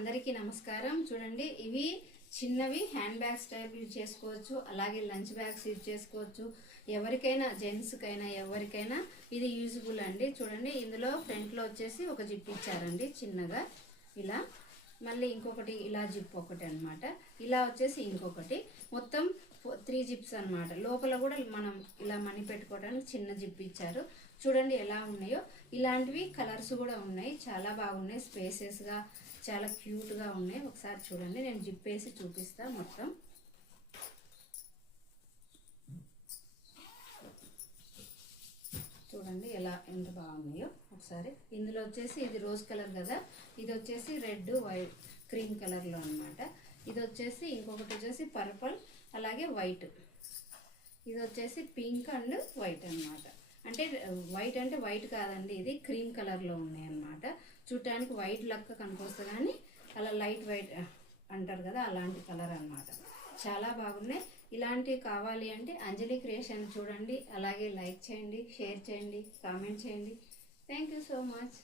అందరికీ నమస్కారం. చూడండి, ఇవి చిన్నవి హ్యాండ్ బ్యాగ్స్ టైప్ యూజ్ చేసుకోవచ్చు, అలాగే లంచ్ బ్యాగ్స్ యూజ్ చేసుకోవచ్చు. ఎవరికైనా జెంట్స్కైనా ఎవరికైనా ఇది యూజ్ఫుల్ అండి. చూడండి, ఇందులో ఫ్రంట్లో వచ్చేసి ఒక జిప్ ఇచ్చారండి చిన్నగా ఇలా, మళ్ళీ ఇంకొకటి ఇలా జిప్ ఒకటి అనమాట, ఇలా వచ్చేసి ఇంకొకటి, మొత్తం 3 జిప్స్ అనమాట. లోపల కూడా మనం ఇలా మనీ పెట్టుకోవడానికి చిన్న జిప్ ఇచ్చారు. చూడండి ఎలా ఉన్నాయో. ఇలాంటివి కలర్స్ కూడా ఉన్నాయి, చాలా బాగున్నాయి, స్పేసెస్గా చాలా క్యూట్గా ఉన్నాయి. ఒకసారి చూడండి, నేను జిప్ వేసి చూపిస్తా మొత్తం. చూడండి ఎంత బాగున్నాయో ఒకసారి. ఇందులో వచ్చేసి ఇది రోజ్ కలర్ కదా, ఇది వచ్చేసి రెడ్ వైట్ క్రీమ్ కలర్లో అనమాట. ఇది వచ్చేసి ఇంకొకటి వచ్చేసి పర్పుల్ అలాగే వైట్, ఇది వచ్చేసి పింక్ అండ్ వైట్ అనమాట. అంటే వైట్ కాదండి, ఇది క్రీమ్ కలర్లో ఉన్నాయి అన్నమాట. చూడటానికి వైట్ లెక్క కనిపిస్తుంది కానీ అలా లైట్ వైట్ అంటారు కదా, అలాంటి కలర్ అన్నమాట. చాలా బాగున్నాయి. ఇలాంటివి కావాలి అంటే అంజలి క్రియేషన్ చూడండి, అలాగే లైక్ చేయండి, షేర్ చేయండి, కామెంట్ చేయండి. Thank you so much.